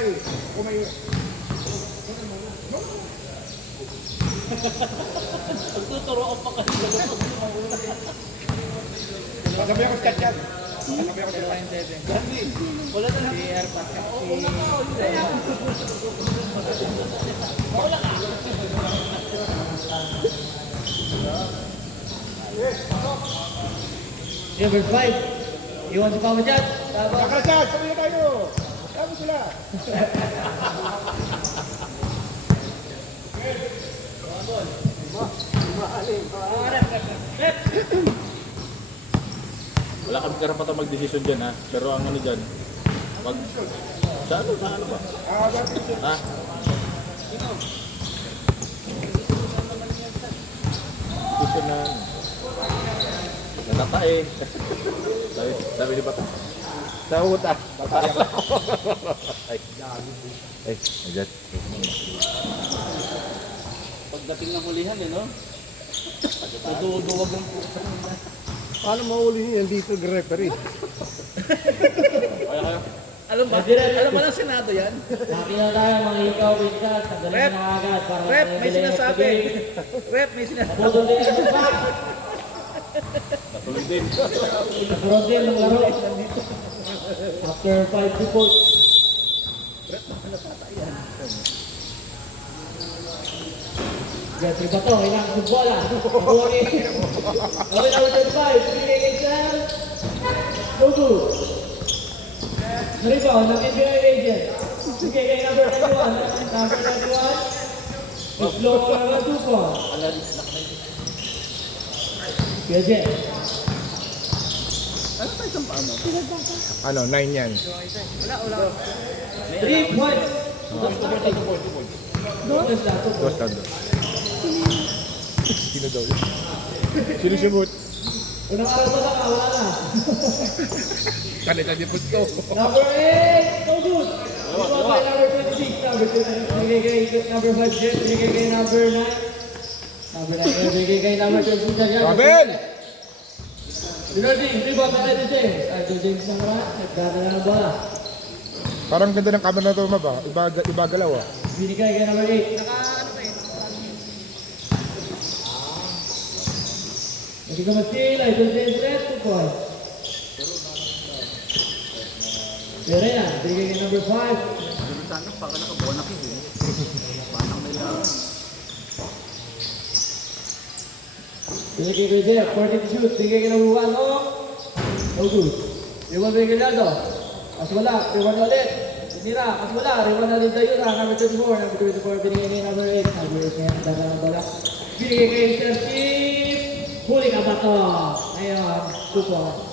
tayo. Kung may... Tuturo ako pa kanina. Sabi ako skat yan. Sabi ako 0.7. Wala na lang. CR pa. Wala ka. Number 5. Iwan si Papa Chat. Kakarasad, sabi na tayo. Sabi sila. Wala kami karapatan mag-decision dyan ha. Pero ang ano dyan, pag... Sa ano ba? Ha? Decision na ano. Natatae. sabi ni Bata. Sa uta. Natatae ako. Ay. Ay, agad. Pagdating ng hulihan, no? Duduwag ng puso. Paano mahuli niyan dito, referee? Kaya kayo. Alam ba ng Senado yan? Nakita tayo mga ikaw, Pinchas. Sandali na agad para Rep, may sinasabi. Rep, may sinasabi. Putol din ang back. Natuloy din. Nagkaroon din ng laro. After 5 reports. Jeffrey Bato, ilang sa bola. Kukunin. Okay, number 35. Pinigay kay Sir. Gogo. Naribaw, ng NBA agent. Pinigay kay number 91. Number 91. Islo ko naman 2 po. Pwede. Ano tayo sa paano? Ano, 9 yan. 3 points. Dos na. Dos tando. Sino daw yun? Sino sumut? Unang araw pa lang, wala na. Kanita niya po ito. Number 8, so good. Number 26, number 2, binigay kay number 5, Jeff, binigay kay number 9. Number 9, binigay kay number 26. Abel! Dinarding, rebound na kay James. Ay, James na naman, nagdadala ng bola. Parang ganda ng camera na ito, Mab. Iba galaw ah. Binigay kay number 8. Hindi ka mag-steal, ay James Red, 2 points. Pero yan, binigay kay number 5. Sana pag nakabuha kid eh. Parang may lang. Binigay kay Jeff, 40 to shoot, binigay kay number 1, oh. No good. Rebound binigay kay Lado. Kasi wala, rebound ulit. Tinira, kasi wala, rebound ulit tayo na, number 24. Number 24, binigay kay number 8. Number 8 yan, daga ng bola. Binigay kay Sir Steve. Huli ka ba to? Ngayon, 2 points.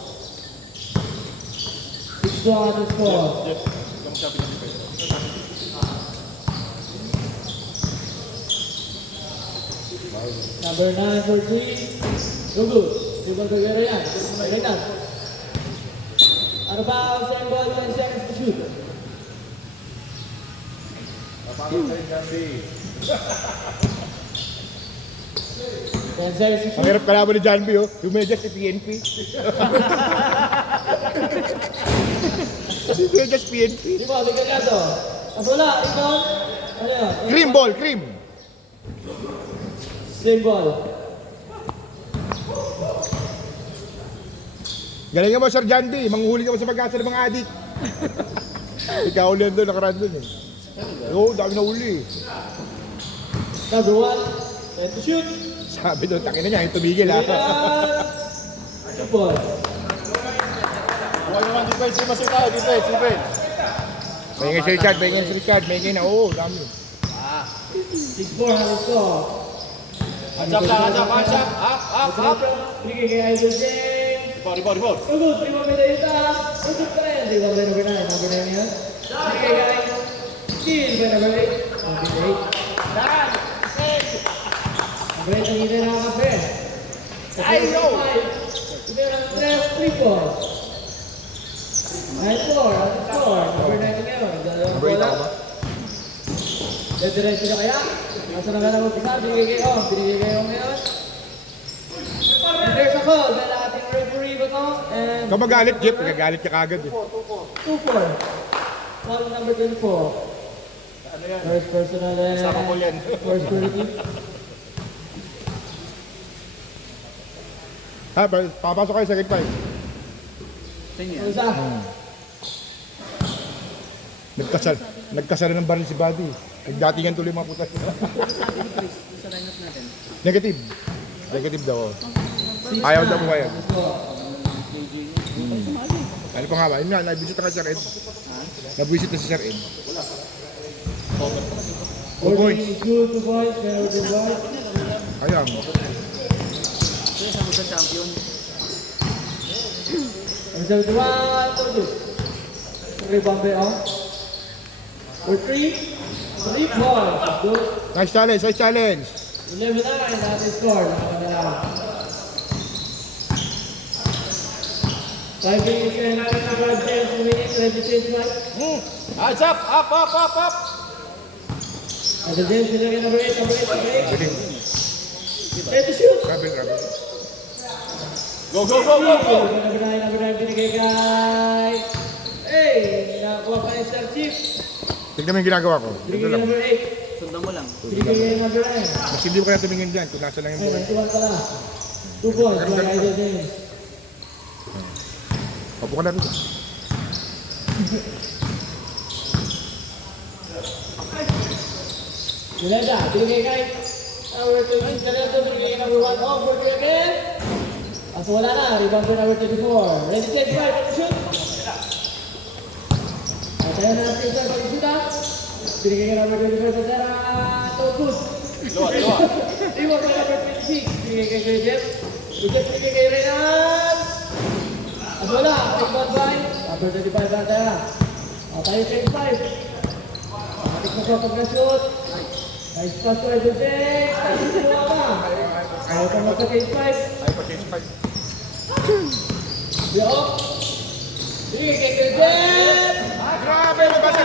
6 to on the score. Jeff, kung sabi namin kayo. Number 9 for 3. No good. Rebound to Guerra yan. Renan. Ano ba ang same ball 1 seconds to shoot? Napakot kayo dyan, B. 10 seconds to Ang shoot. hirap kalaban ni John B, oh. Yung medyas si PNP. Si medyas PNP. Di ba, bigyan ka to. Kasi wala, ikaw. Ano yun? Cream ball, cream. Same ball. Galing mo, Sir John B. Manghuli ka mo sa pag-asa ng mga adik. Ikaw ulit doon, nakaraan doon eh. Oo, dami na uli. Number 1. 10 to shoot. Sabi doon, takin na niya, yung tumigil ha. Same ball. Huwag naman defense, masip tayo, defense. May si Richard, may si Richard, may na, oo, dami. 6-4 ang score. Hands up. Up. Bigay kay Idol James. Rebound. Ugot, 3 mga medalita. Ugot pa rin. Di ba ba number 9? Number 9 yan. Bigay kay Steel by number 8. Number 8. Dan! Number 8 ang hindi nakakape. Ay, no! Ito yung 3 points. 9-4 ang score. Number 9 na ngayon. Number 8 ako ba? Diretso na kaya? Nasa na nga mag-isa, binigay kayo. Binigay kayo ngayon. And there's a call by ating referee ba to? And Ikaw magalit, Jeff. Magagalit ka kagad eh. 2-4. Foul number 24. Ano yan? First personal and Sama ko yan. first quality. Ha, papasok kayo sa second five. Sino yan? Isa. Nagkasara ng baril si Buddy. Nagdatingan tuloy mga putas. Sabi ni Chris, yung sa lineup natin. Negative. Negative daw. Ayaw daw pumayag. JJ niya. Ano pa nga ba? Yun nga, nabisita ka si Sir Ed. Nabisita si Sir Ed. 2 points. 2 points, penalty board. Ayan. So, isang sa champion. And 71, 2. Rebound by out. For 3 points. Good. Nice challenge, nice challenge. 11-9, natin score. Nakakanala. 5 minutes and number 10 minutes, ready to change match. Hands up! Up! Up! Up! Up! And the James is looking number 8, okay? Galing. Ready to shoot. Grabe, grabe. Go! Go! Go! Go! Go! Number 9, binigay kay... Hey, nakakuha pa ni Sir Chief. Tignan mo yung ginagawa ko. Binigay Ito kay lang. number 8. Sundan mo lang. Binigay kay number 9. Mas hindi ko kaya tumingin dyan kung nasa lang yung Ay, buhay. 91 pala. 2 points, by Isaac James. Papo ka na rin. Yolanda, binigay kay number 2. Yolanda, binigay kay number 1. Oh, 40 again. Kaso wala na, rebound by number 24. Ready, check, right, ready, shoot. At tayo na natin sa pag-shoota. Binigay kay number 24 sa Tara. No good. Luwa! Luwa! Rebound by number 26. Binigay kay Kuya Jeff. Kuya Jeff, binigay kay Renan. At wala, rebound by number 25 na Tara. At tayo 25. Matik na sa pag-shoot. Nice pass to Edo Jeff. Tayo sinuwa ka. Ayaw ka magka-cage 5. Ay, pa-change 5. Yo! Sige, kay Kuya Jeff! Grabe, nabasa.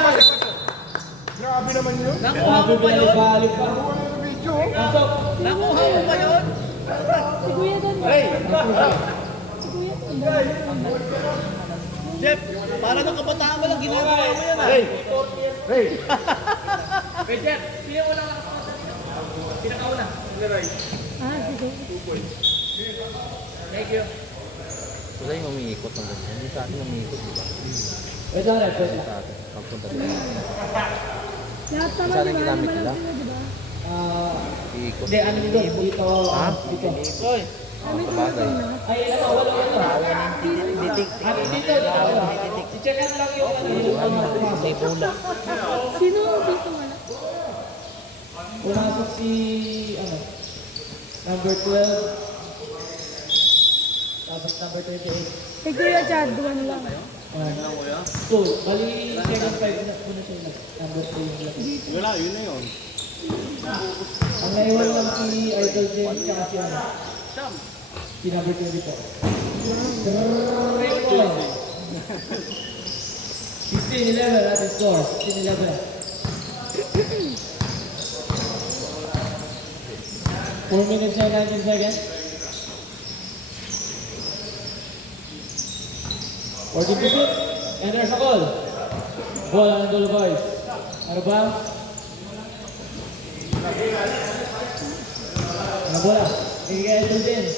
Grabe naman yun. Nakuha mo ba yun? Balik pa. Ano yung video? Pasok! Nakuha mo ba yun? Si Kuya doon. Hey! Si Kuya doon. Jeff, para ng kabataan mo lang, ginagawa mo yan ah. Hey! Hey! Kuya Jeff, siya mo lang ang pinakauna. Ah, sige. Thank you. Wala yung umiikot ng ganyan. Hindi sa atin umiikot, di ba? Wait lang, wait lang. Sa atin. Pagpunta dito. Lahat Isa naman, rin di ba? ginamit Naman nila? lang sila, di ba? Iikot. Hindi, ano dito? Dito. Ha? Dito. Oy, Kami Sabagay. Ay, ano, wala. ditik. Ano dito? I-checkan lang yung ano yung pumasok. Sino dito wala? Pumasok si, ano, number 12. Tapos number 28. Kay Kuya Chad, duwan lang. Ano kuya? So, bali, second 5 na po na siya number 3 yung laki. Wala, yun na yun. Ang naiwan lang si Idol James tsaka si ano, Sam, si number 20 po. 16-11 natin score. 16-11. 4 minutes and 19 seconds. 14 to shoot. And there's a goal. Ball on the boys. Ano ba? Ano bola? Bigay kay Idol James.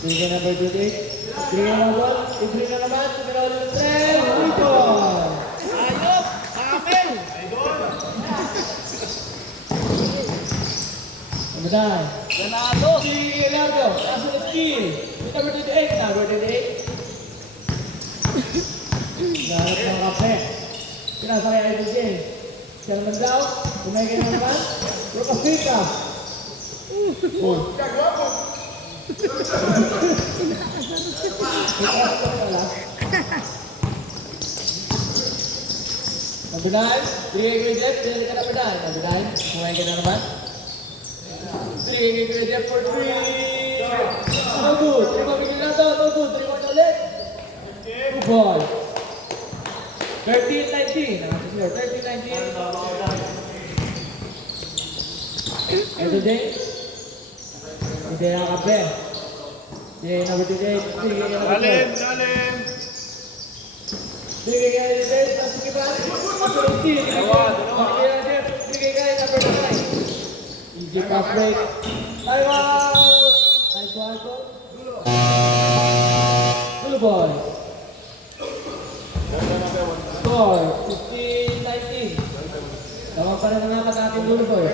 Bigay number 28. Bigay ng ball. Ibigay na naman. Tumira ulit ng 3. Rebound. ayop! Amin! Number 9. Ganado! Si Leonardo. Nasa the skill. With number 28. Number 28. Lahat ng kape. Pinasakay Idol James. Siya naman daw. Kumay ka naman. Rokafika. Number 9. Bigay kay Jeff. Bigay ka number 9. Number 9. Kumay ka na naman. Bigay kay Jeff for 3. No good. 3 mabigay na to. No good. 3 more ulit. 2 ball. 13-19. Nakasaslo. 13-19. Ito din. Hindi nakakape. Si number 28. Sige, number 12. Lalim! Bigay kay Jeff. Sige pa. Bigay kay number 9. Easy pass break. Time out! Nice one, Cole. Blue boy. Score, 15-19. Tawag pa rin ang ating Blue boy.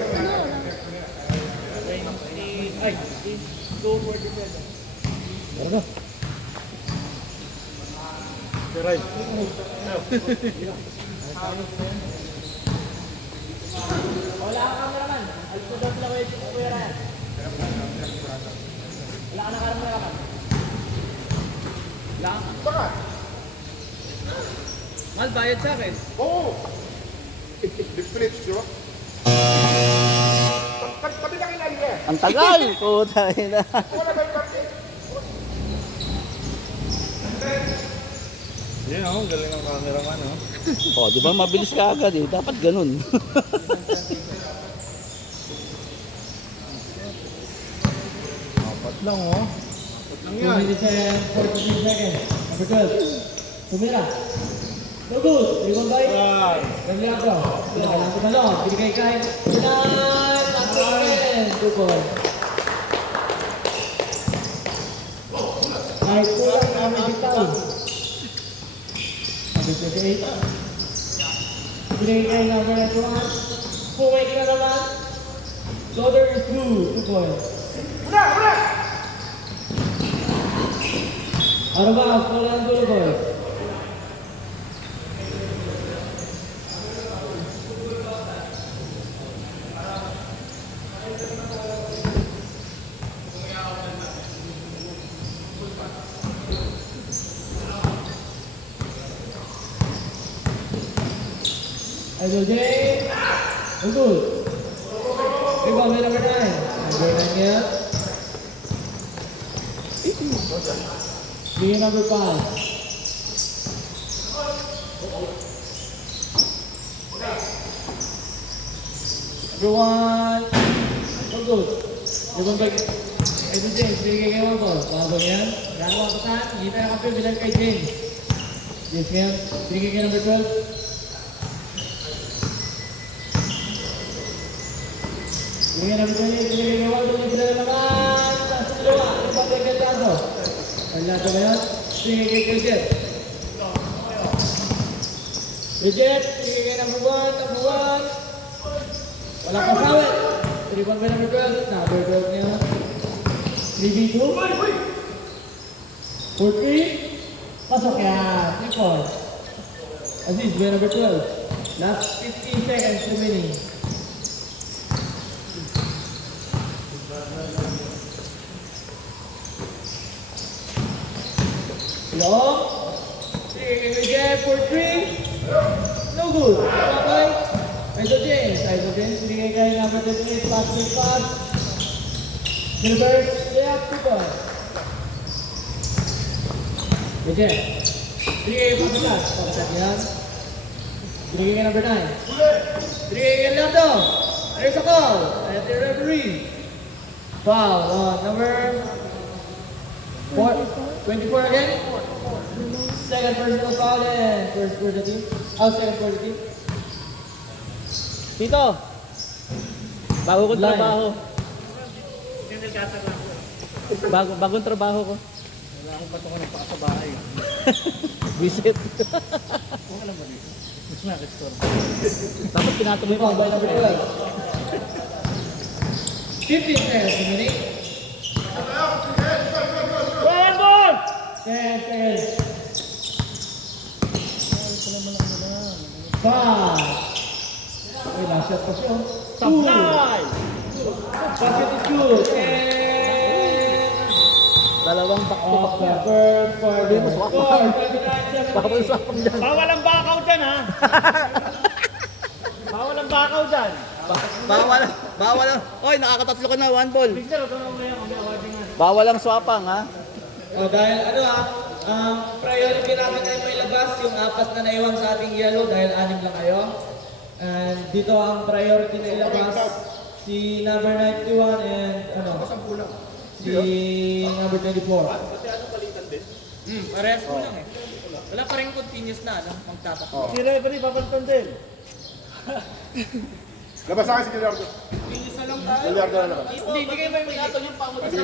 Ano? Wala ka cameraman. Alis ko daw sila Kuya Ryan. Wala ka na cameraman. Wala ka. Baka? Mal, bayad sa akin. Oo! Lips-to-lips, di ba? Tabi na kinali eh. Ang tagal! Puta na. Wala ba yung parte? Yan oh, galing ang cameraman oh. Oh, di ba mabilis ka agad eh. Dapat ganun. Apat lang oh. 2 minutes and 43 seconds. Number 12. Tumira. No good. Rebound by Gagliardo. Kailangan ko malo. Binigay kay Pinay. Pasok. 2 points. Kahit kulang kami bitaw. Number 28. Binigay kay number 91. Puwag na naman. Loader is good. 2 points. Ano ba? Wala ang dulo ko. Idol J. Good. Rebound by number 9. Number 9 here. Bigay number 5. Number 1. So good. Rebound by Idol James. Bigay kay Wambol. Pabog yan. Gano'n ang pasan. Hindi tayo kampi. Bilang kay James. James ngayon. Bigay kay number 12. Bigay number 20. Bigay kay Wambol. Bigay kay naman. Sa dalawa. Rebound by Gagliardo. Gagliardo ba yan? Bigay kay Kildip. Kildip. Bigay kay number 1. Number 1. Walang kasawit. Rebound by number 12. Number 12 niya. 3v2. 4-3. Pasok yan. 3 points. Aziz by number 12. Last 15 seconds remaining. Long. Bigay kay Jeff for 3. No good. Okay. Idol James. Idol James. Bigay kay number 38. Pass. Universe. Jeff. 2 points. Kay Jeff. Bigay kay Papalat. Papalat yan. Bigay kay number 9. Bigay kay Leonardo. There's a call. At the referee. Foul on number 24 again. Second personal foul and first for the team. Second for the team. Tito! Bago kong Line. trabaho. Bagong trabaho ko. Wala akong patungo ng paa sa bahay. Visit. Kung alam mo dito. Mas na restore. Tapos pinatuloy ko. Rebound by number 12. 15 seconds remaining. 10 seconds. 5. Ay, last shot pa siya. 2. Basket is good. And Dalawang back-to-back off the na. first quarter. Score, 29-17. Baka usapang dyan. Bawal ang bakaw dyan ha! Bawal ang bakaw dyan! Bawal ang... Oy, nakakatatlo ka na, 1 ball. Victor, ito na umaya kami awarding nga. Bawal ang swapang, ha? Dahil priority namin ay may labas yung 4 na naiwan sa ating yellow dahil 6 lang kayo. And dito ang priority na ilabas si number 91 and si number 24. Parehas mo lang eh. Wala pa rin continuous na, ano? Magtatak. Oh. Si referee, papalitan din. Labas sa akin si Gilardo. Continuous na lang tayo. Gilardo na labas. Hindi kayo mamimili. Basta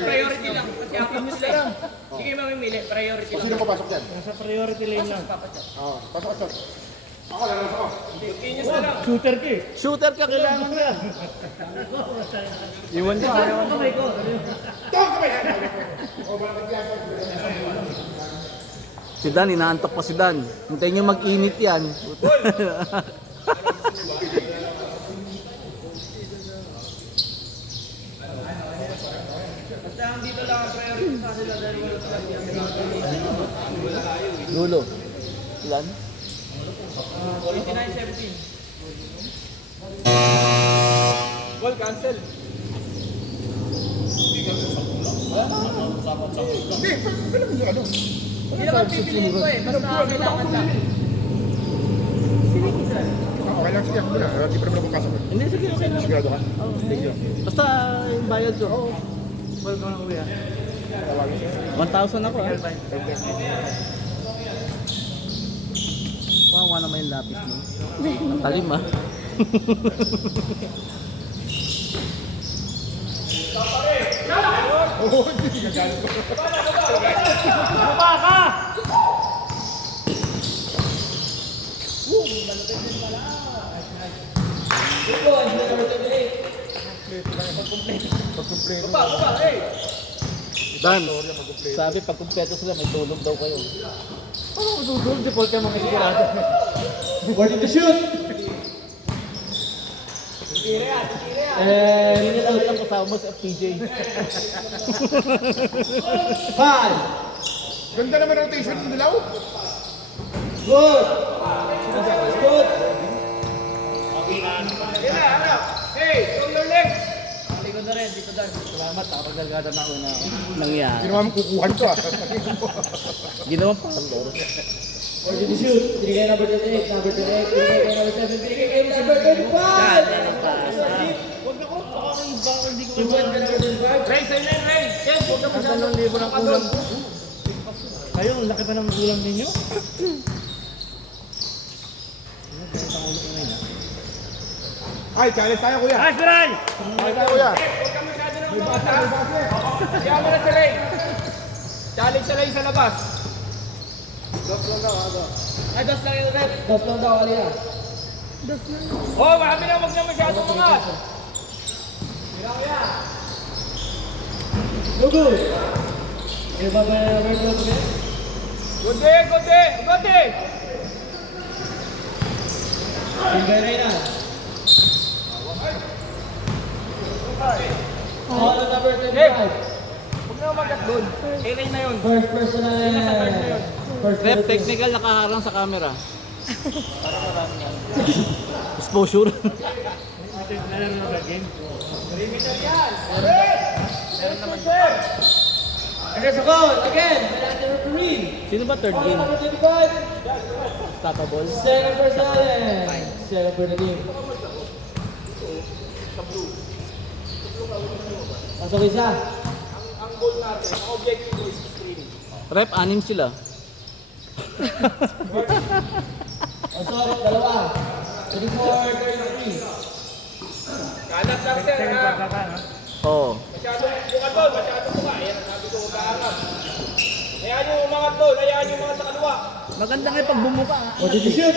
priority lang. Kasi continuous lang. Hindi kayo mamimili. Priority O lang. sino papasok dyan? Nasa priority lane lang. Oo, pasok ka. Ako, lalabas ako. Continuous na lang. Shooter ka eh. Shooter ka Kailangan ka. Iwan ka. Ayaw kamay ko. Tawag ka ba yan? Si Dan, inaantok pa si Dan. Hintayin niyo mag-init yan. Basta ang dito lang ang priority sa sila dahil wala sila. Dulo. Ilan? 29-17. Goal cancel. Hindi, pala mo yung ano. Hindi naman pipiliin ko eh. Basta kailangan lang. Sino yung isa? Okay lang, sige ako muna. Hindi pa naman ako pasok. Hindi, sige, okay lang. Sigurado ka? Basta yung bayad ko. Welcome na kuya. 1,000 ako ah. Wawa naman yung lapis mo. Talim ah. Oo, hindi gagalit ko. Good goal. Number 28. Pagkumpleto. Baba, hey! Dan, sabi pag kumpleto sila may tulog daw kayo. Oh, dudul. Default ka mga sigurado. Ready to shoot! Hindi na lang kasama mo sa PJ. 5. Ganda naman ang rotation ng dilaw. Good! Good! Hey, from your legs! Likod na rin, dito Dan. Salamat, nakapagdagada na ako na nangyari. Ginawa mo kukuhan ko ah. Ginawa pa ang loro. Ready to shoot. Binigay number 28, number 28, binigay number 7, binigay kay number 35! Huwag ako. Baka hindi ko Number 35. Ray, sa'yo na yun, Ray. Yes, huwag ka masyadong libo ng kulang. Kayo, ang laki pa ng kulang ninyo. Ay, challenge tayo kuya. Ay, Siray! Challenge tayo kuya. Huwag ka masyado ng bata. Kaya mo na si Ray. Challenge sa Ray sa labas. Ay, dos lang yung rep. Dos lang daw, Alia. Dos na. Oh, marami na, huwag na masyadong mga. Good. Ano ba ba na number 12 again? Good day, good day, good day. Tingay na yun. All on number 25. Huwag na umagat doon. Okay na yun. First personal. First Rep, personal. technical nakaharang sa camera. Exposure. Nalaro na ba game? And there's a goal again. Penalty referee. Sino ba third All on game? number 25. Tapable? Second personal. Second for the game. Pasok isa. Rep, 6 sila. Pasok, dalawa. 34-33. Kalat lang sir ha. Oo. Masyadong bukat doon, masyadong buka. Ayan ang sabi ko, umaangat. Hayaan nyo umangat doon, hayaan nyo umangat sa kaliwa. Maganda nga pag bumuka. What did you shoot?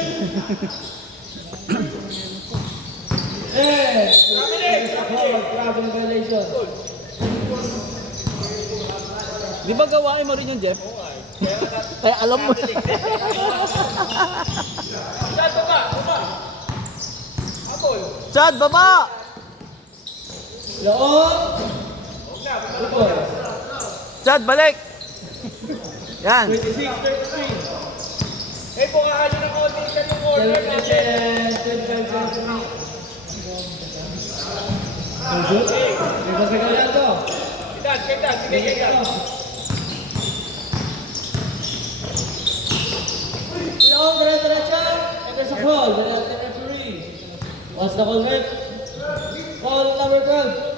Traveling violation. Di ba gawain mo rin yung Jeff? Kaya alam mo. Chad, baba, baba. Apol. Chad, baba! Loob. Good boy. Chad, balik! Yan. 26-33. Eh, bukahan nyo ng konti sa yung corner natin. 25-33. Shoot. May pasagal yan to. Kitan, sige, kitan. Long, diretso. And there's a call. The referee. What's the call, Rick? Call number 12.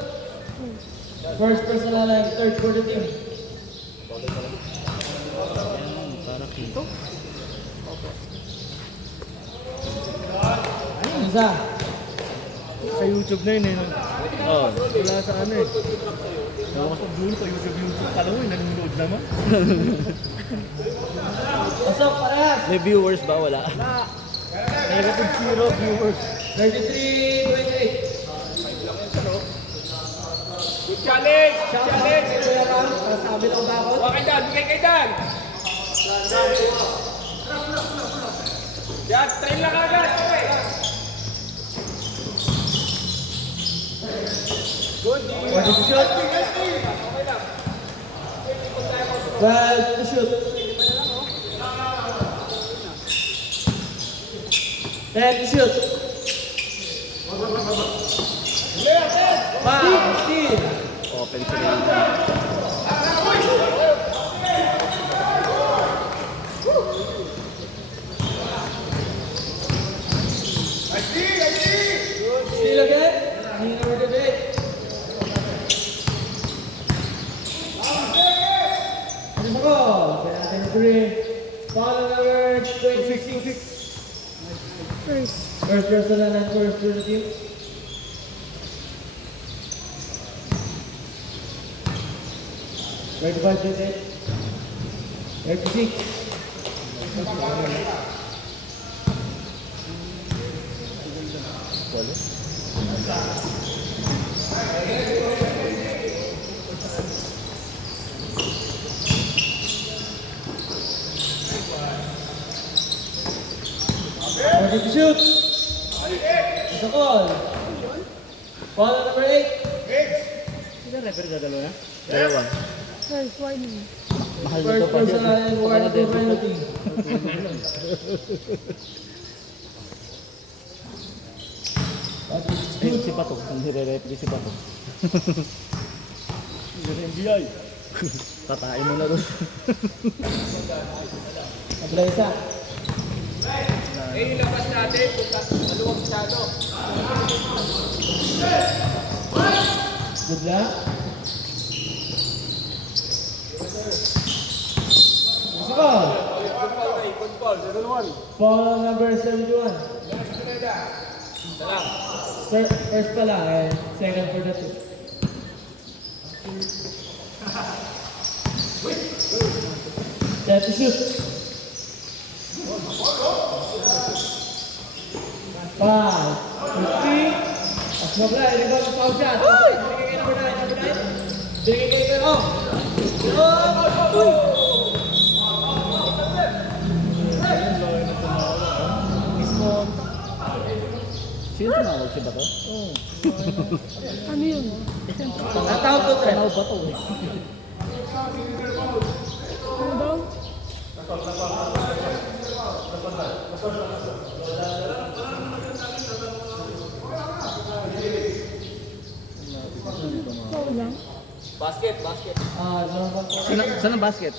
First personal and third for the team. Isa. Sa YouTube na yun eh. Oo. Wala sa ano eh. Ewan ko sa dulo sa YouTube pala mo eh. Nanonood naman. Pasok, parehas. May viewers ba? Wala. Negative 0 viewers. 33-28. Good challenge! Shout out Challenge! kay Kuya Ram para sa kabilang bakod. Huwag kay Dan! Bigay kay Dan! Yan! Train lang agad! Okay! Good! Ready to shoot. 12 to shoot. 10 to shoot. 5, 15. Open sila. Steal again. Need number 28. Ano mo ko? Penalty number 3. Foul number 26. First. First personal and first for the team. Right to 5, 28. Right to 6. Ready to shoot. It's a call. Ball number 8. Dalawa. First, why me? Mahal na to First pa yun. personal and one to penalty. Ayun si Pato. Ang nire-referee si Pato. NBI! Tatain mo na doon. Kabila isa. Eh, ilabas natin. Maluwag masyado. Good luck. It's a call. Good call. Level 1. Ball number 71. First pa lang and second for the two. Set to shoot. 5, 15. As mabla, rebound sa foul shot. Binigay kay number 9. Binigay kay Pero. Sino tumawag si Bato? Ano yun? Natawag ko, Trent. Tanaw Bato eh. Ano daw? Ikaw lang. Basket. Normal po. Saan ang basket?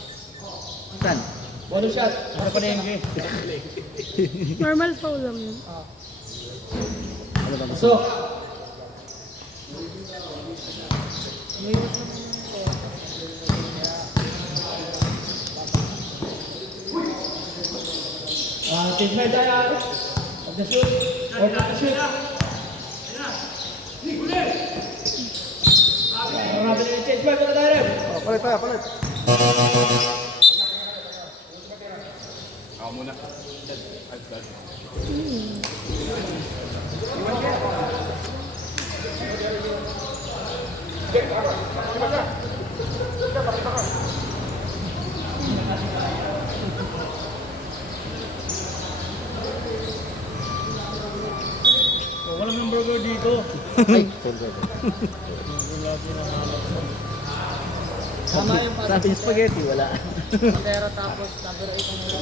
Saan? Bonus shot. Ano pa na yung game? Normal foul lang yun. So, teammate tayo. At the shoot. Or not the shoot. Marami na yung change back na tayo. Palit tayo, palit. Ako muna. Walang hamburger dito. Ay, sorry. Tama yung Sa ating spaghetti, wala. Pero tapos number 8 ang mura.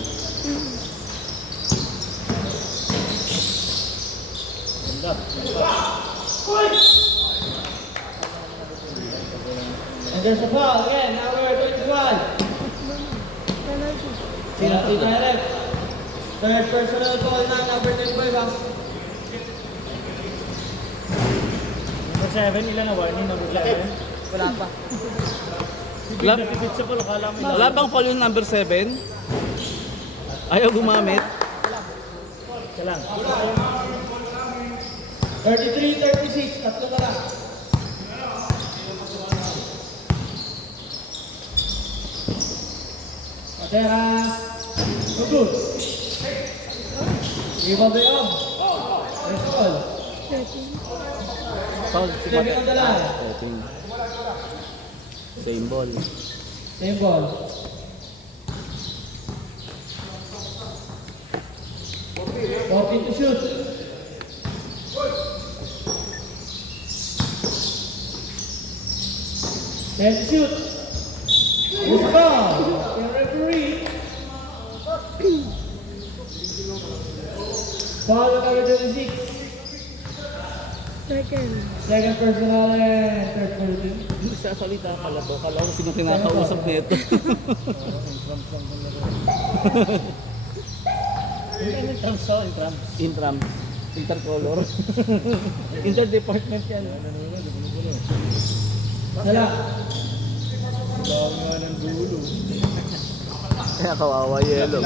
And there's a foul again, number 21. Penalty. Penalty na ref. Third personal foul na number 25 ah. Number 7, ilan na warning? Number 7? Wala pa. Pipit sa pala, kala mo. Wala bang foul yung number 7? Ayaw gumamit. 33-36, tatlo na lang. Patera. Good. Iba ba yun? First ball. 13. Foul. Stepping on the line. Same ball. Same ball. Fourteen to shoot. Ten to shoot. Here's the ball. The referee. Foul number 26. Second. Second personal and third personal. Hindi siya salita pala to. Kala ko sino kinakausap nito. Intram. Intercolor. Interdepartment yan. Sala. Kaya kawawa yellow.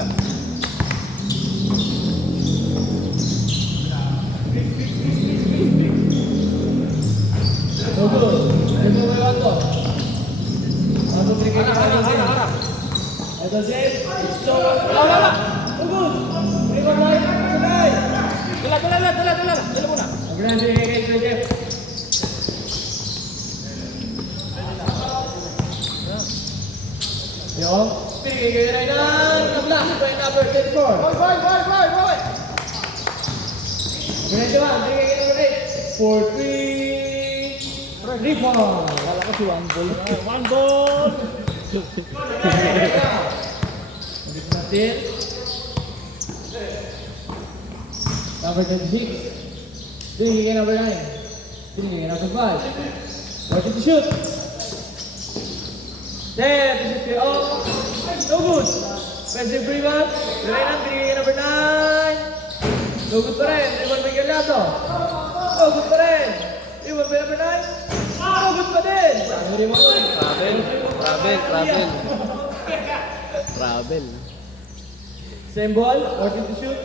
No good. Ito may wato. Ano bigay ka ng James? Ito James. So, wala. No good. Rebound line. Sabay. Dala muna. Abraham bigay kay James. Yo, bigay kay Raynan. Tabla. By number 34. Boy. Abraham bigay kay number 8. 4-3. Rebound. Kala ko si one ball. One ball. Balik natin. Number 26. Tingin kay number 9. Tingin kay number 5. Ready to shoot. There, this is the off. No good. Offensive rebound. Raynan, tingin kay number 9. No good pa rin. Rebound Miguel Lazo. No good pa rin. Rebound by number 9. No good pa din. Travel. Same ball, 14 to shoot.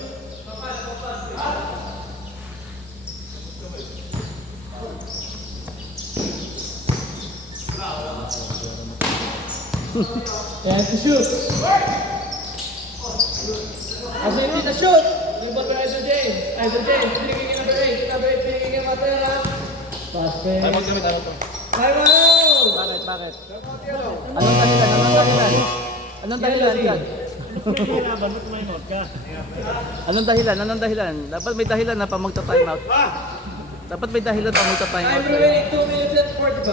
And to shoot. As I did the shoot, the ball by Idol James. Idol James, pinigay kay number 8. Number 8, pinigay kay Matera. Pass pass. Time out! Bakit? Anong dahilan yan? Anong dahilan? Dapat may dahilan na pa magta-time out. Dapat may dahilan pa magta-time Time out. remaining 2 minutes and 45.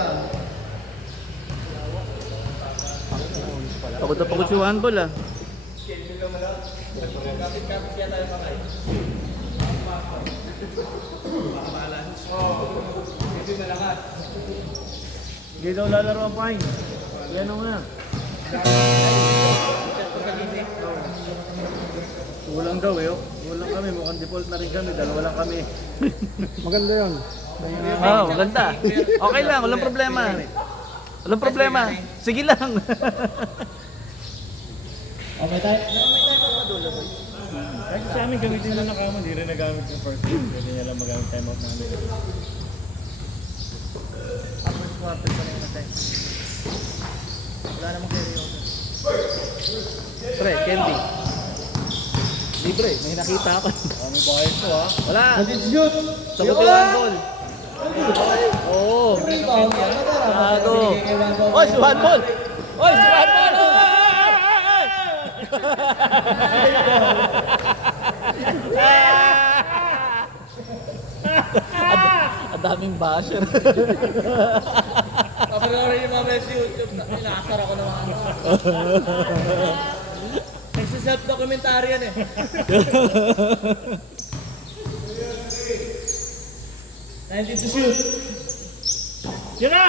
Pagod na pagod si one ball ah. Hindi daw lalaro ang Pine. Yan o nga. Kulang daw eh. Kulang kami. Mukhang default na rin kami. Dalawa lang kami. Maganda yun. Oo, maganda. Okay lang, walang problema. Walang problema. Sige lang. Okay, tayo. Kahit sa amin gamitin na nakama. Hindi rin nagamit yung first game. Pwede niya lang magamit timeout namin. Pre, Candy. Libre, may nakita ako. Ano ba ito ha? Wala. Ready to shoot. Sagot yung one ball. Oo. Rebound. Gago. Oy, si one ball. Oy, si one ball. Ang daming basher. Papanoorin yung mga sa YouTube na inaasar ako ng mga Nagsiself-documentary yan eh. Nineteen to shoot. Yan na!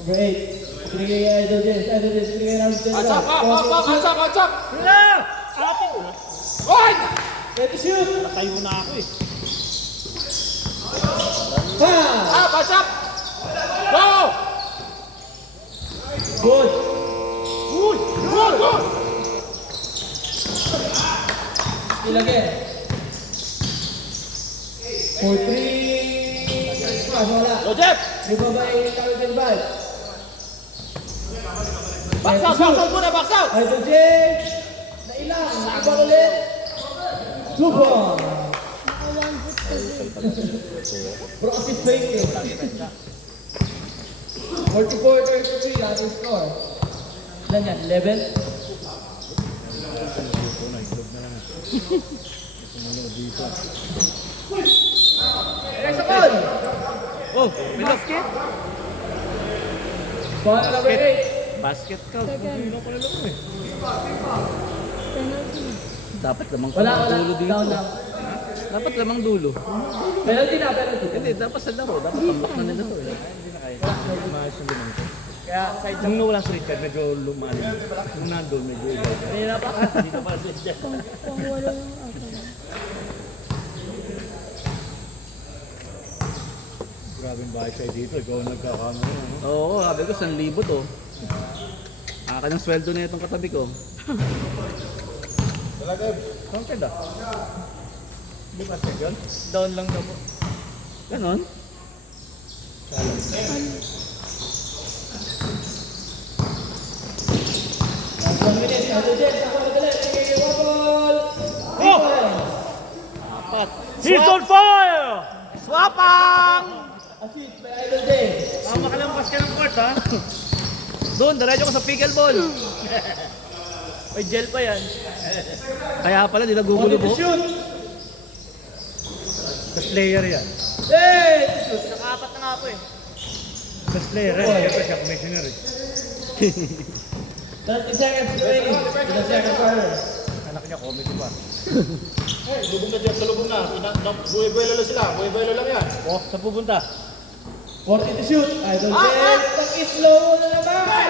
Number 8. Pinigay kay Idol James. Idol James, pinigay namin sa Yan na! Apo! Ready to shoot. Tayo na ako eh. Pass. Pass up! Go! Good. Good! Still again. For 3. Wala. Go, Jeff! Rebound by Carlton Val. Box out muna, box out! Idol James. Nailang. Rebound ulit. 2 points. Naka 1 foot kasi. Proxy faking. 44-33 ating score. Ilan yan? 11? Next ball! Oh, may basket. Ball number 8. Basket ka. Second. Penalty. Dapat lamang Wala. dulo dito. Down lang. Dapat lamang dulo. Penalty na, penalty. Hindi, dapat sa laro. Dapat tambak na nila to. Kaya kahit nung nawala si Richard, medyo lumalim. Nung nandun, medyo iba. Kanina pa. Dito pala si Richard. Pang wala yung ako. Grabe yung bahay sa'yo dito. Ikaw ang nagkakamali. Ano? Oo, sabi ko, 1,000 to. Akin ang sweldo na itong katabi ko. Talaga. Counted ah. Hindi ba second? Down lang daw po. Ganon. Last 1 minute. Idol James. Ako magalit. Sige, ball. Apat. He's on fire! Swapang! Assist by Idol James. Makalampas ka ng court, ha? Doon, diretso ko sa pickleball. May gel pa yan. Kaya pala, di nagugulo mo. Shoot. Best player yan. Hey! Nakaapat na nga po eh. Best player yan. Siyempre siya commissioner eh. 30 seconds remaining. In the second quarter. Anak niya, comedy pa. Lubong na dyan sa lubong na. Buhay-buhay lang sila. Buhay-buhay lang yan. Oh, saan pupunta? 40 to shoot. Idol James. Pag-slow na naman.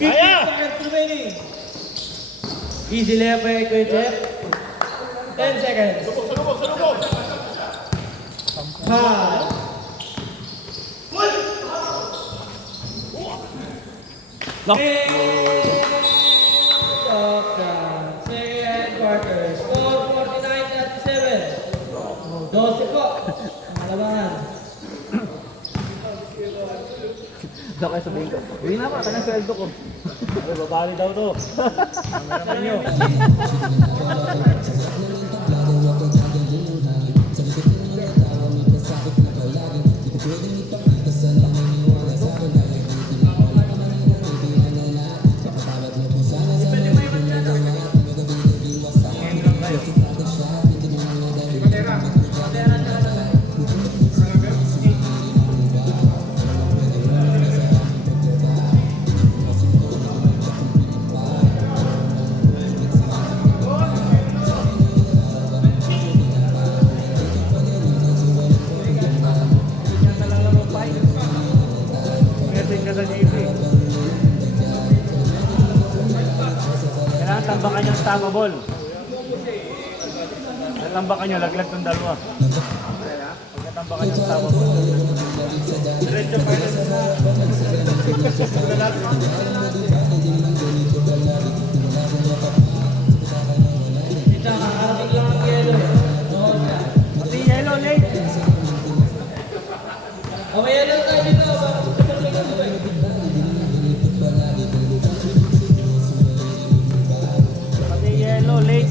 50 seconds remaining. Easy layup by Kuya Jeff. 10 seconds. Sa lubong. 5. No. End of the second quarter. Score 49-37. 12 po. Malabanan. Daw kayo sabihin ko. Hindi na pa, kanang sweldo ko. Babali daw to. Kameraman nyo. Message ka sa GP. Kailangan tambakan yung tama ball. Tambakan nyo, laglag ng dalawa. Pagkatambakan yung tama ball. Diretso pa yun. Kita kakarating lang ang yellow. No, siya. Pati yellow late. Oh, may yellow tayo dito. Pati yellow late.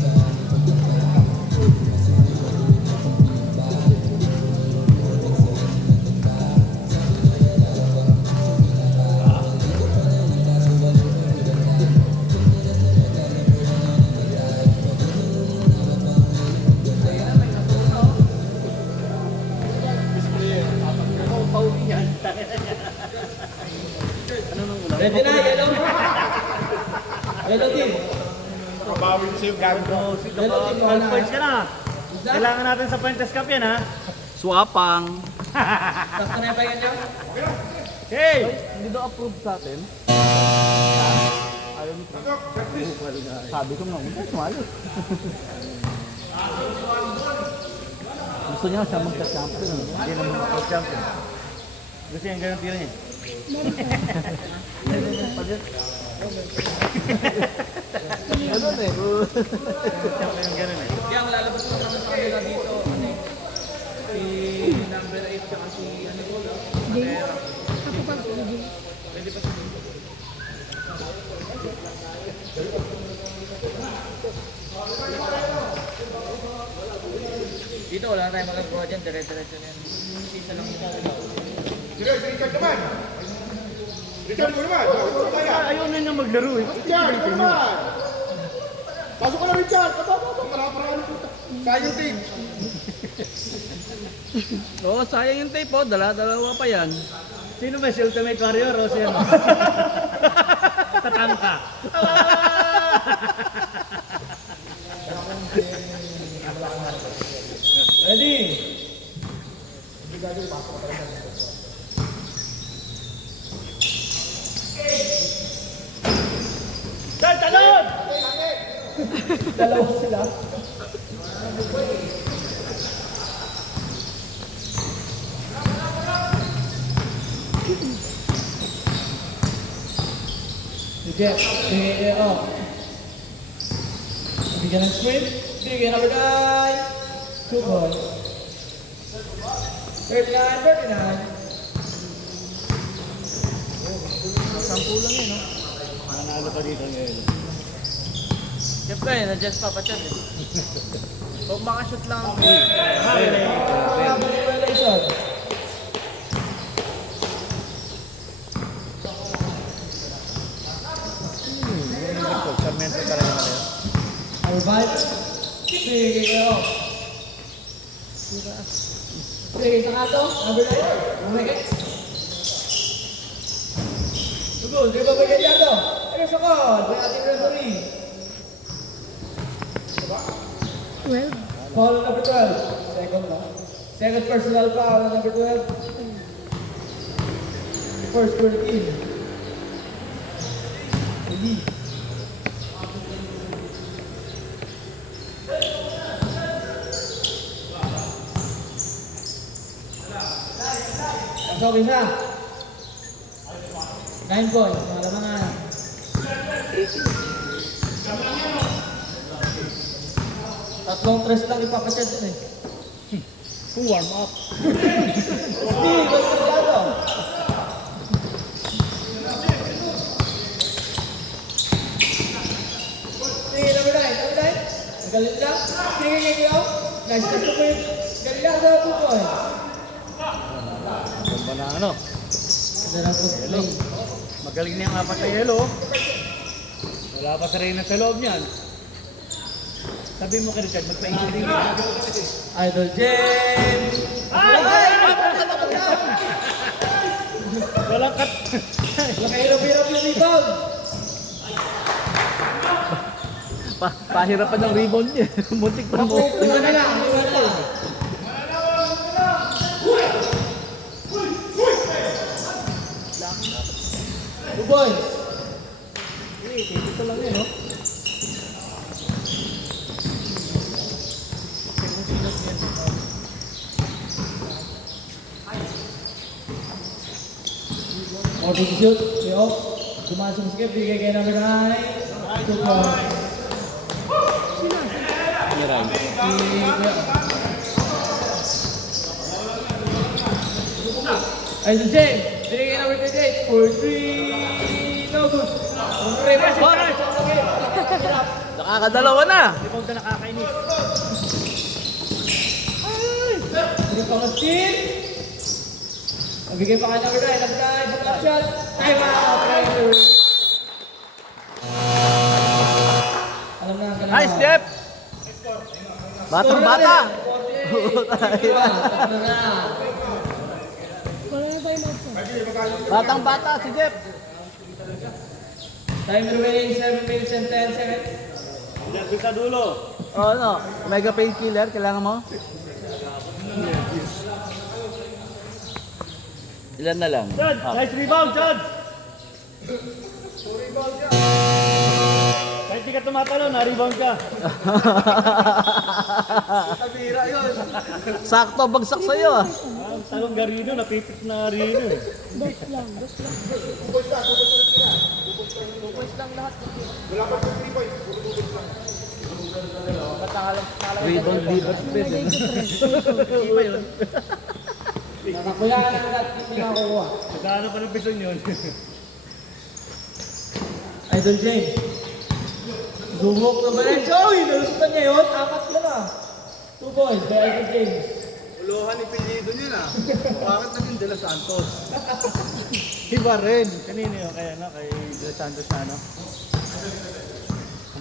Ready na, yellow. Yellow team. Mabawi ko sa'yo, gago. Yellow team, 12 points ka na. Is that? Kailangan natin sa Fuentes Cup yan ha. Swapang. Tapos na yung pahinga niya? Hey! Hindi daw approve sa atin. Ayaw ni sabi ko nga, hindi sumali. Gusto niya siya magka-champion. Hindi naman ako champion. Gusto yung ganun tira niya. Ganun eh. Kaya ang lalabas mo naman sa kanila dito, ano eh, si number 8 tsaka si ano ko, Jay. Ako pa po, Jay. dito wala na tayong magagawa dyan, dire-diretso na yan. Isa lang yung Sige, si Richard naman. Richard mo naman. Ayaw na niya maglaro eh. Richard, ikaw naman. Pasok ko na Richard. Pasok. Para-paraan po. Sayang yung team. Oo, sayang yung tape oh. Dala-dalawa pa yan. Sino ba si Ultimate Warrior o si ano? Tatangka. Ready? Talon! Dalawa sila. Sige, sige, oh. Bigyan ng sprint. Bigyan ng bagay. Two ball. 39. Sampu lang yun, no? Manalo pa dito ngayon. Siyempre, na-just pa pa dyan eh. Kung makashoot lang ako. Violation. Sarmiento talaga na yun. Alright. Sige, oh. Sige, saka to. Number 9. Umigay. Tugol, di ba bagay yan to? Ay, sakot. May ating referee. 12. Foul on number 12. Second na. Second personal foul on number 12. First for the team. Lead. Pasok isa. 9 points. Malamangan. Tatlong tres lang ipapachat dun eh. Warm up. Hindi, magkakado. Sige, number 9. Magaling lang. Sige, Kikyo. Nice pass to point. Galing lang sa 2 points. Ganda na ano. Ganda na good play. Magaling na yung apat na yellow. Wala pa sa rin sa loob niyan. Sabi mo kay Richard, magpa-injury din. Idol James! Ay! Walang cut. Nakahirap-hirap yung rebound. Pahirapan ng rebound niya. Muntik pa mo. Lima na lang. Two points. Ito lang yun, no? More big shoot. Okay, off. Dumaan sa skip. Bigay kay number 9. 2 points. Idol James. Bigay kay number 28. For 3. No good. Reverse. Nakakadalawa na. Rebound na nakakainis. Hindi pa mag-steal. Nabigay pa kay number 9. Nag-drive. Back shot. Time out. Rider. Alam na. Nice step. Batang bata. Wala na tayo mag-stop. Batang bata si Jeff. Time remaining 7 minutes and 10 seconds. Sa dulo. O ano, mega painkiller, kailangan mo? Ilan na lang? Chad, nice rebound, Chad! Kahit di ka tumatalo, na-rebound ka. Kabira yun. Sakto bagsak sa'yo ah. Ang talong Garino, napipit na Rino. Dos lang. Wala pa sa 3 points. Puro 2 points lang. Rebound dito. Iba yun. Nakakuyahan ang lahat hindi nakakuha. Magkano pa ng pison yun? Idol James. Gumok na ba rin? Uy! Nalusutan niya yun. Apat yun ah. 2 points by Idol James. Ulohan ni Pilido yun ah. Bakit naging De Los Santos? Iba rin. Kanino yun? Kaya na, kay De Los Santos na, no?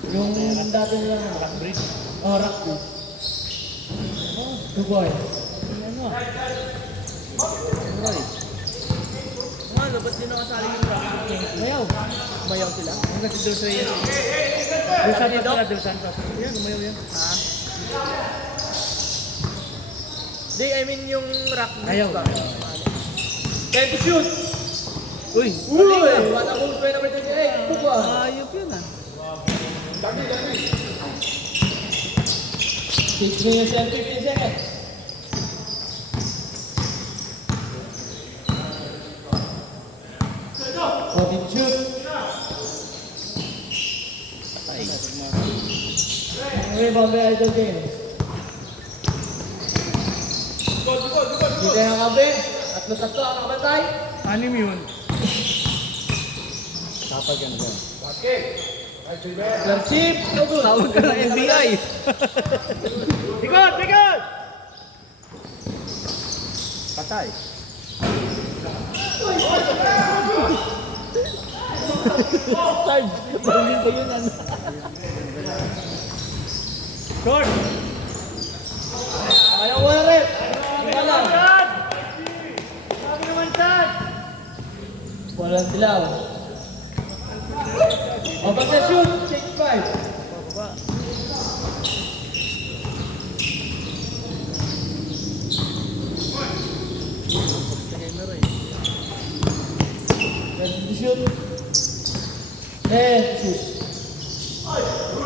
Yung dati nila na. Rockbridge. Oh, Rocky. 2 points. Ano, ba't di nakasali yung Rocky? Mayaw. Mayaw sila? Ang kasi Dos Reyes. De Los Santos na, De Los Santos. Yan, umayaw yan. Di, I mean yung rock. Ayaw. Time to shoot. Uy! Uy! What a move by number 28. Buka. Ayop yun ah. 6 minutes and 15 seconds. Fourteen shoot. Rebound by Idol James. Hindi tayo nakabe. Tatlo ang nakabantay. Anim yun. Clership. Tawag ka ng NBI. Bigot! Bigot! Patay. Start. Bawin ko yun ano. Short! Ayaw ko na rin. Wala. Chad! Sabi naman, Chad! Walang dilaw. O pag na-shoot, check 5. Ready to shoot. Shoot.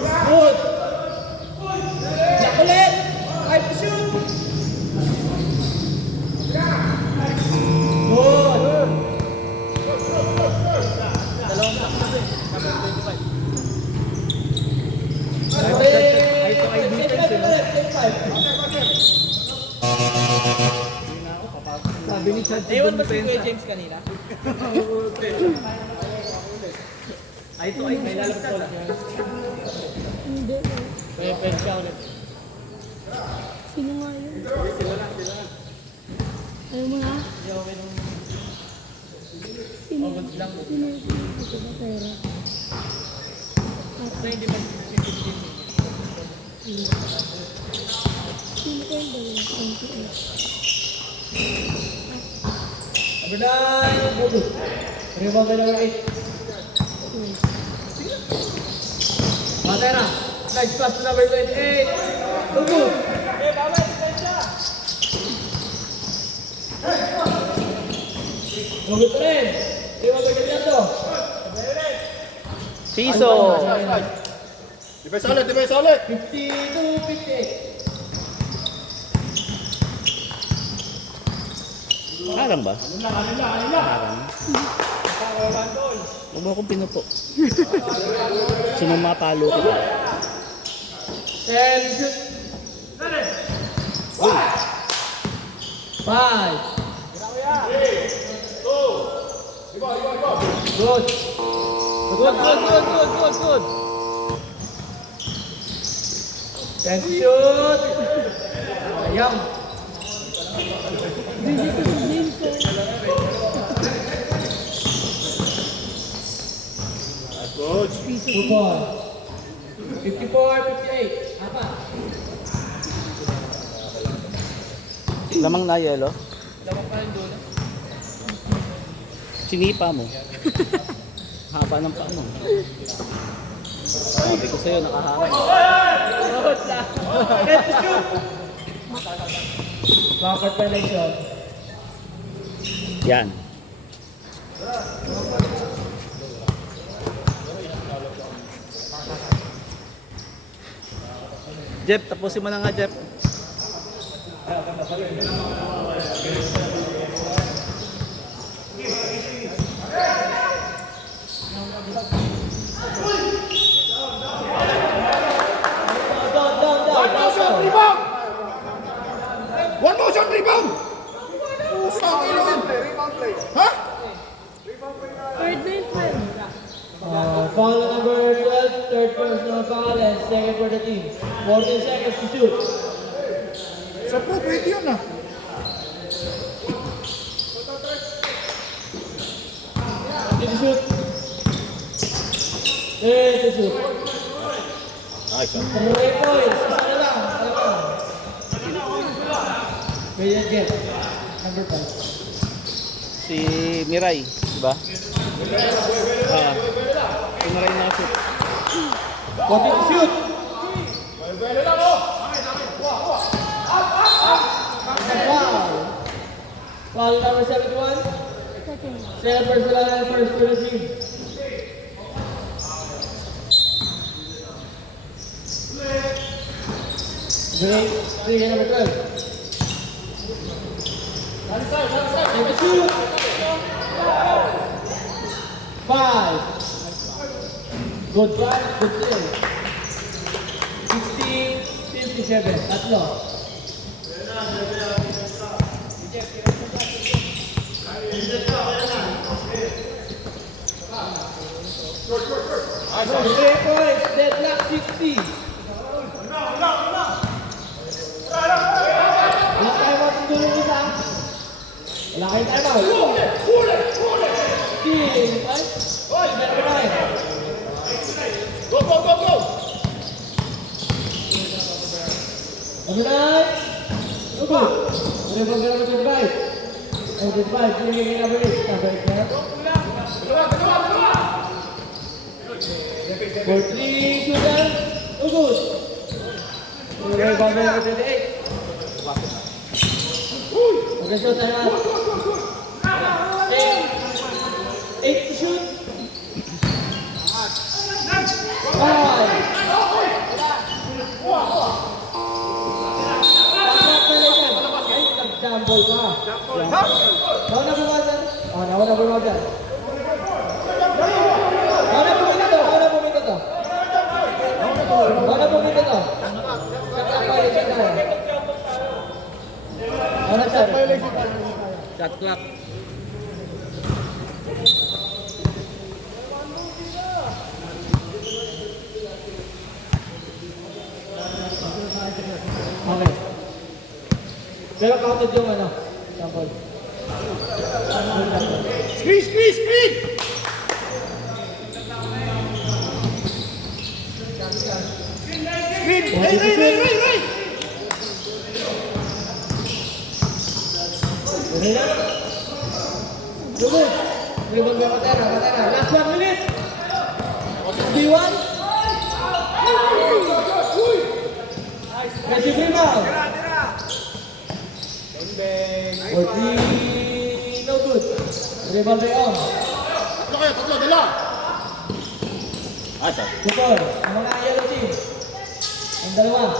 Good. Jack ulit. 5 to shoot. Good. Eye to eye defense, Sabi ni Chad, Ewan ba si Kuya James kanina? Eye to eye, may lalagtas ah. Hindi. Kaya pwede siya ulit. Sino nga yun? Ayaw mo nga? Sino? Sino yung ito ba pera? Sino ko yung dalawa? 28. number 9, Bodo. Rebound by number 8. Matera. Nice pass to number 28. Bodo. Bodo pa rin. Rebound by Galiando. Piso. Defense ulit, defense ulit. 52-58. Harang ba? Harang. Huwag mo akong pinupo. Sumamapalo ko. 10 shoot. 5. Good. Good. 10 shoot. Ayam. Piso. 2 points. 54-58. Apat. Lamang na yelo. Lamang pa rin doon. Sinipa mo. Haba ng paa mo. Sabi ko sa'yo, nakahangin. Backward violation. Yan. Jeff, tapusin mo na nga, Jeff. One motion rebound! One motion rebound! Pusang ilo! Ha? Third na yung 12. Foul number 12, third personal foul and second for the team. 14 seconds to shoot. Sa po, pwede yun ah. To shoot. 10 to shoot. Nice. 3 points. Isa na lang. Dalawa. Brilliant get. Number 5. Si Miray, di ba? Si Miray na shoot. 14 to shoot. Foul. Foul number 71. Second. Second personal and first for the team. Break. Three number 12. And the shoot. 5. Good drive, good play. 16-57. Tatlo. Three points, deadlock 60. Wala tayo matutulong isa. Wala kayong time out. Team, right? Number 9. Go, go, go, go! Number 9. No good. Number 25. Number 25. Pinigay number 8. Number 8 na. For 3 shooter. No good. Number 28. Okay, so time out. 8 to shoot. 5. Jumble ka. Nauna bumasan. Nauna bumasan. Nauna bumito to. Nauna bumito to. Nauna bumito to. Nauna shot. Shot clock. Okay. Pero counted yung ano. Jumble. Screen, screen, screen! Screen! Ray, Ray, Ray, Ray, Ray! Lumit. Rebound by Matera. Matera. Last 1 minute. D1. Messi rebound. 14. No good. Rebound by Om. Tatlo kayo, tatlo, dala! Nice. Tutor. Ang mga yellow team. Ang dalawa.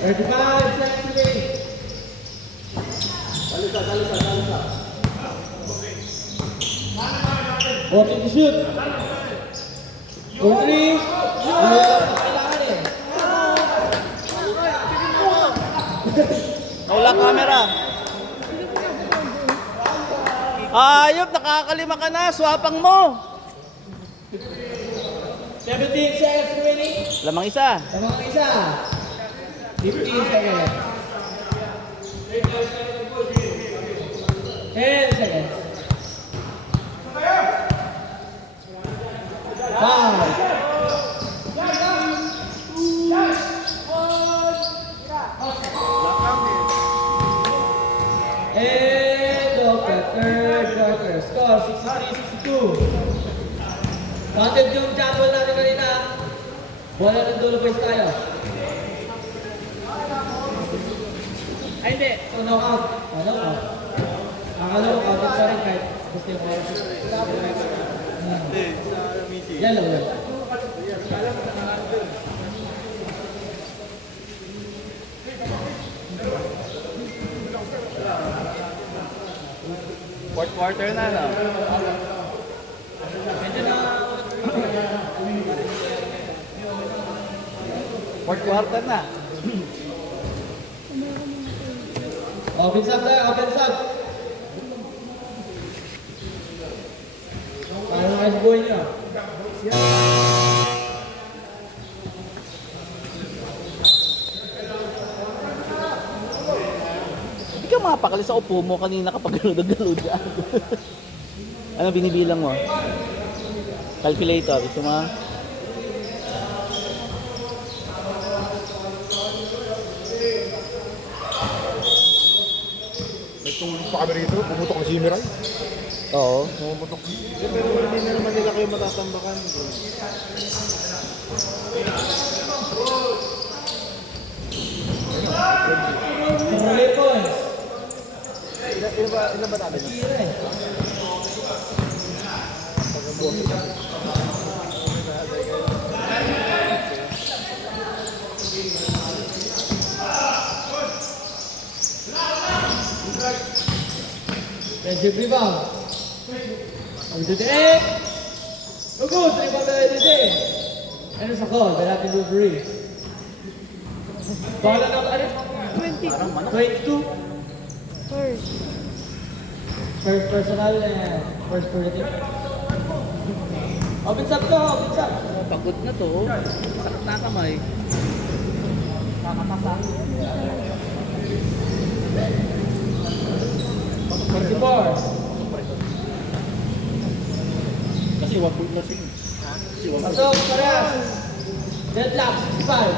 35 seconds remaining. Talisa. 14 to shoot. For 3. Kailangan eh. Wala camera. Ayop, nakakalima ka na. Swapang mo. 17 seconds remaining. Lamang isa. Tama ang isa. 15 seconds. 10 seconds. 5. End of the third quarter. Score 63-62. Counted yung jumble natin kanina. Bola ng dulo boys tayo. Ay hindi. So knockout. Knockout. Akala ko counted pa rin kahit gusto yung mga. Yellow. Fourth quarter na, no? Fourth quarter na. Offense up tayo, offense up. Paano na kayo buhay niyo? Hindi ka mapakali sa upo mo kanina kapag nagalo dyan. Ano binibilang mo? Calculator, ito mo? Nagtulog pa kami rito, pumutok na si Miray. Oo. Pumutok. Pero hindi na naman nila kayo matatambakan. 3 points. Ilan ba natin? Defensive rebound. Over to the end. No good. Rebound by the day. Ano sa call? The Latin referee. Bala ng ano? 22. First. First personal and first for the team. Offense up to, offense up. Pagod na to. Sakit na kamay. First four. Kasi 1 point na sila. Pasok, parehas. Deadlock, 65.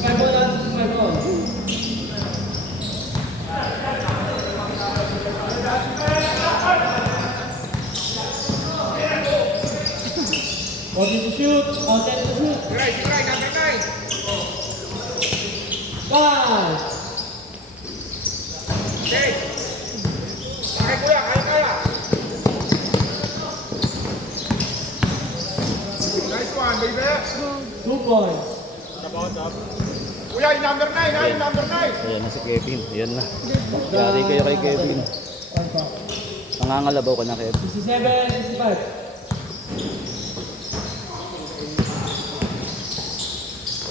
65 ball lang, 65 ball. Body to shoot, content to shoot. Number 9. 5. Okay. Sakay kuya, kaya. Nice one, baby. 2 points. Kuya, yung number 9, ha? Yung number 9. Ayan na si Kevin. Ayan na. Yari kayo kay Kevin. Nangangalabaw ka na, Kevin. 67, 65.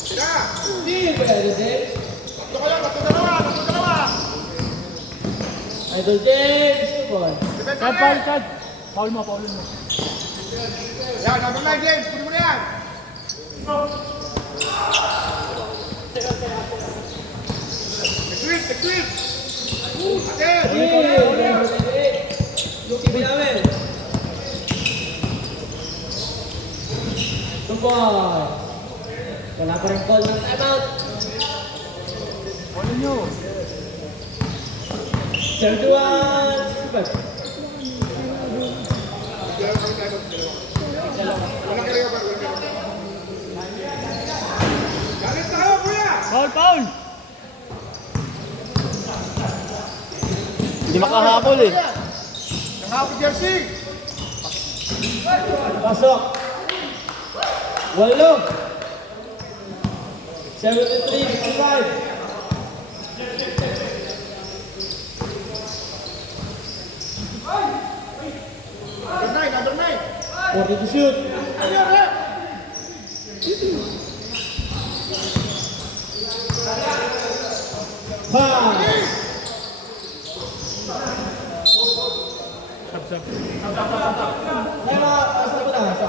Sira. Steve, ready, James. Tatlo kayo, tatlo dalawa. Idol James, 2 points. Defense ulit. Paul mo. Yan, number 9, James. Kunin mo na yan. Nag-tweet. Ate. Yung TV namin. 2 points. Wala pa rin call ng timeout. Ano nyo? 71, 65. Galit na kayo, kuya. Paul! Hindi makahabol eh. Nakapit jersey. Pasok. 8. 73, 65. Number 9. 40 to shoot. Five. Kaya asa ko na, asa?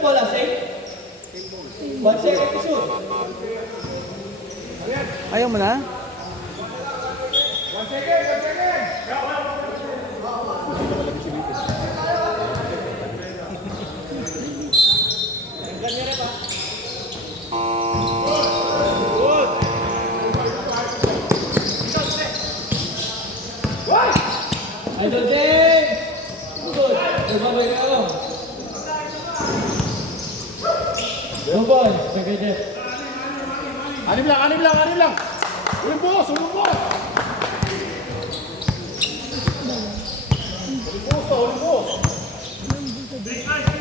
Bola, safe? 1 second to shoot. Ayaw mo na? Idol James! Good. Babay ka ako. No points. Second Jeff. Anim lang. Uling boss.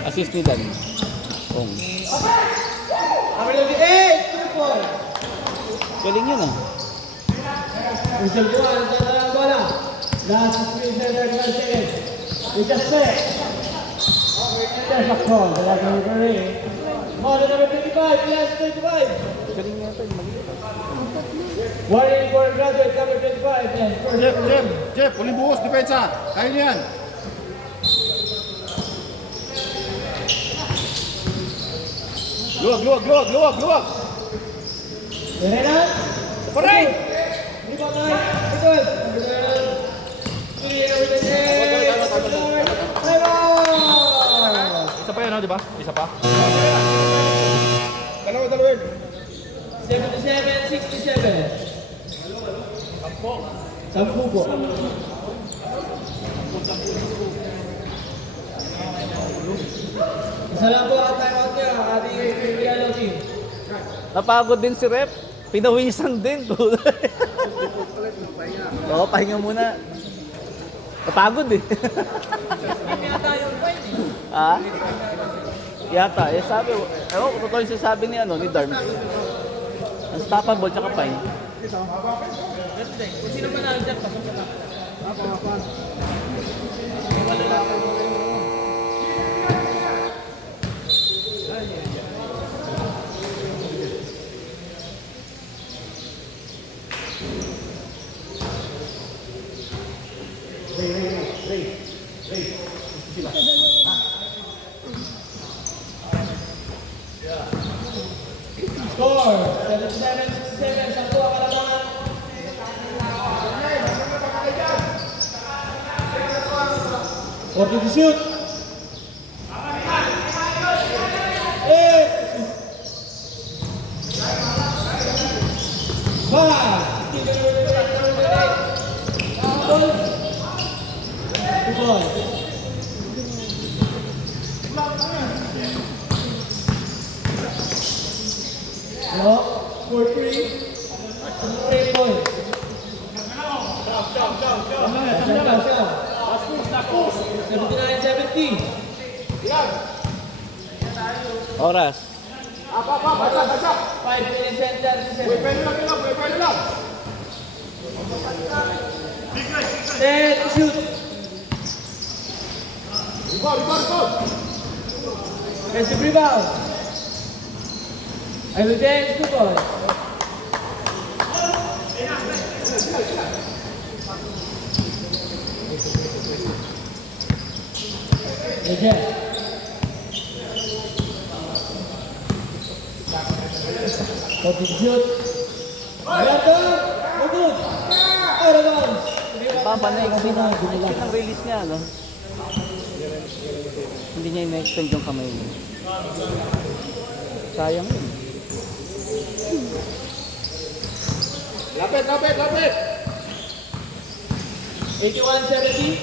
Assist ni Dan. Ong. Kami lang 8. 2 points. Galing yun ah. Whistle Juan, tanda lang bola. Last 3 seconds. We just play. There's a call. Wala ka rin rin. Model number 25, yes, 25. Warning for graduate number 25. Yes, first. Jeff, uling buhos, depensa. Kaya niya yan. Luwag. Renan. Paray! Rebound na. Rebound. Isa pa yan, di ba? Isa pa? Dalawa. 77-67. Sampu po. Isa lang po ang timeout niya, ating Imperial team. Napagod din si Rep. Pinawisan din. Oo, pahinga muna. Napagod eh. Ah? Yata. Eh sabi, ewan ko totoo yung sinasabi ni, ni Darm. Unstoppable tsaka pain. Sino pa na dyan? Pasok ka na. Score 77-67. Sampu ang kalamangan. 40 to shoot. 8. 5. Hello? For 3. 3 points. Down. 79-70. Oras. 5 minutes and 37. Set, shoot. Defensive rebound. I will dance 2 points. Again. Shoot. Ganda. Good. Out of bounds. Papa na-extend ng release niya, no? Hindi niya in-extend yung kamay niya. Sayang yun. Lapit! 81-70.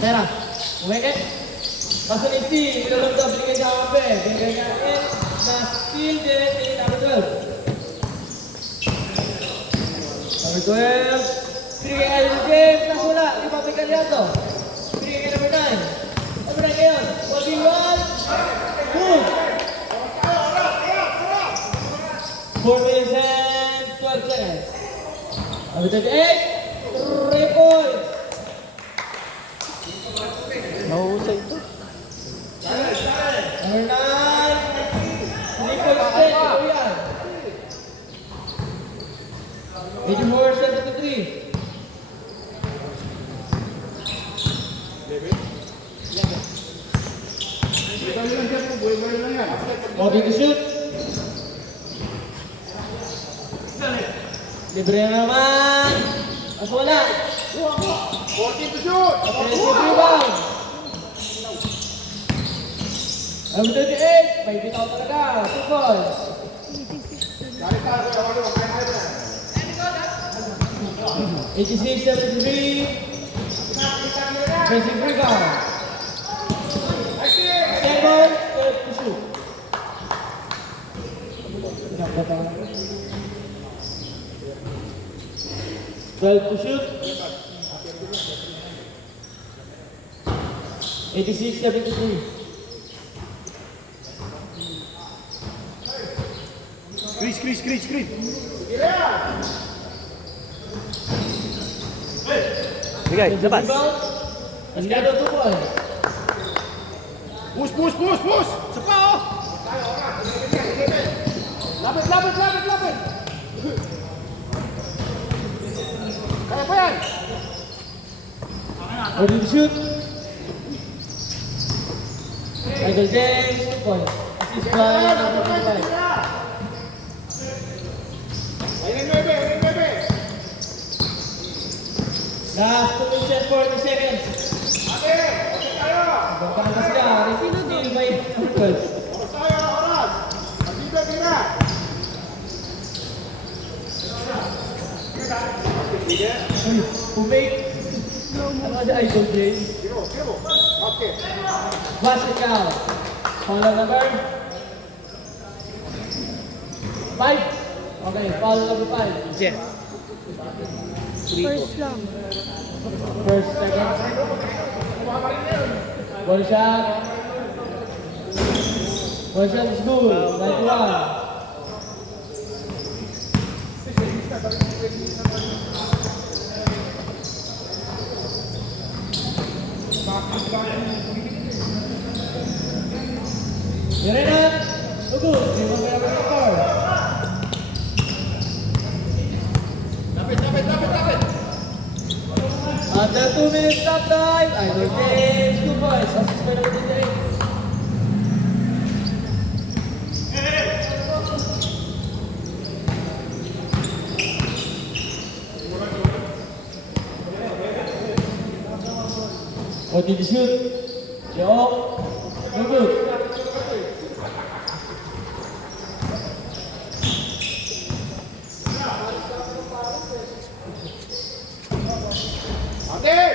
Tera, umeke. Pasal ini, kita belum tahu berikan jawab. Berikan na steal din ni number 12. Number 12. Berikan ayo game, nak bola. Dipatikan dia tu. Berikan number 9. Number 9 ngayon. 1v1. Good. 4 minutes and 12 seconds. Number 38. 3 points. Nahusay ito. Number 9. Nicole State, ito yan. 84-73. Bobby to shoot. Libre na naman. As wala. 40 to shoot! Offensive rebound. Number 38, may bitaw talaga. 2 points. 86-73. Offensive rebound. Second ball, 12 to shoot. 12 to shoot. 86-73. screen. Bigay, labas. Rebound. Masyado 2 points. Push! Sa pa, oh! Lapit! Kaya pa yan! Ready to shoot. Michael James, 2 points. Assist by number 25. Ayun ang 9. Last 2 minutes and 40 seconds. Pagpangkas ka, receive steal by number 12. Oras tayo, oras! Tira! Umake. Ano ka Idol James? Zero! Basket! Basket count. Foul number 5. Okay, foul number 5. Jeff. First lang. First, second. One shot. One shot is good. 91. You're in it. No good. You want to have a score. Under 2 minutes stop time. Idol James, 2 points. Assist by number 28. What did you shoot? Yo. No good. Atin!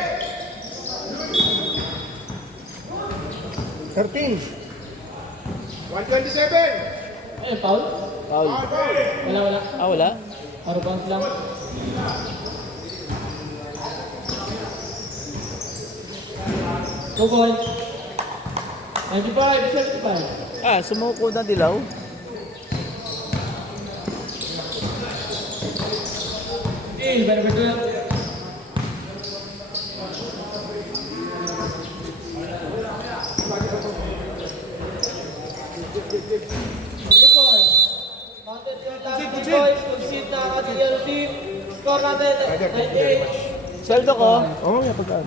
13! 127! Ayun, foul? Foul. Wala. Ah, wala? Para bounce lang. Two points. 95, 75. Ah, sumuko na dilaw. Steal by number 12. Three points. Counted your last 3 points. Concede na ang ating yellow team. Score natin 98. Sweldo ko. Oo, pagkaan.